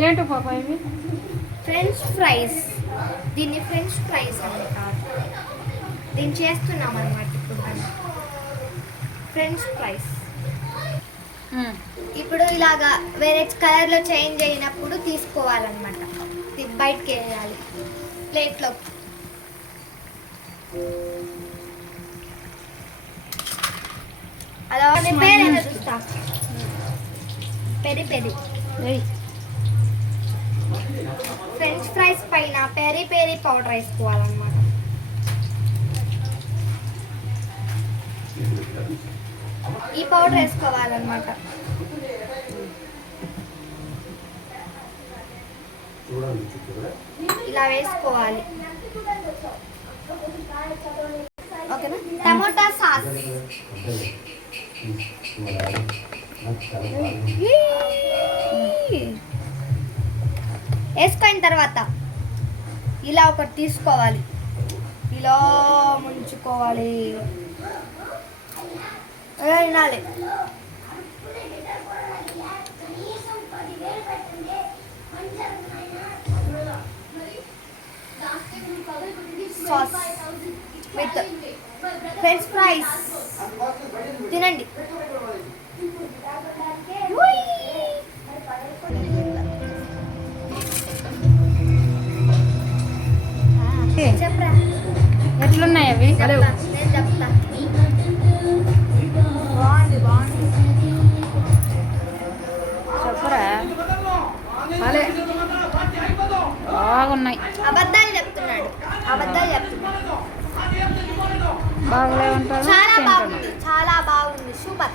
ఏంటో పాప ఇవి? French fries. దీన్ని ఫ్రెంచ్ ఫ్రైస్ అంటారు. దీన్ని చేస్తున్నాం అనమాట ఇప్పుడు ఫ్రెంచ్ ఫ్రైస్. ఇప్పుడు ఇలాగా వేరే కలర్లో చేంజ్ అయినప్పుడు తీసుకోవాలన్నమాట. బయటకి వేయాలి ప్లేట్లో. అలా నీ పేరేదో చూస్తా. పెరి పెరి ఫ్రెంచ్ ఫ్రైస్ పైన పెరి పెరి పౌడర్ వేసుకోవాలన్నమాట. ఈ పౌడర్ వేసుకోవాలన్నమాట. ఇలా వేసుకోవాలి. ఓకేనా? Tomato sauce. వేసుకున్న తర్వాత ఇలా ఒకటి తీసుకోవాలి. ఇలా ముంచుకోవాలి. అలా వినాలి. సాస్ విత్ ఫ్రెంచ్ ఫ్రైస్ తినండి. అవి? చెప్పరా? భలే బాగున్నాయి. అబద్ధాలు చెప్తున్నాడు. అబద్ధాలు చెప్తున్నాడు. బాగులే ఉంటాను చాలా బాగుంది చాలా బాగుంది. సూపర్.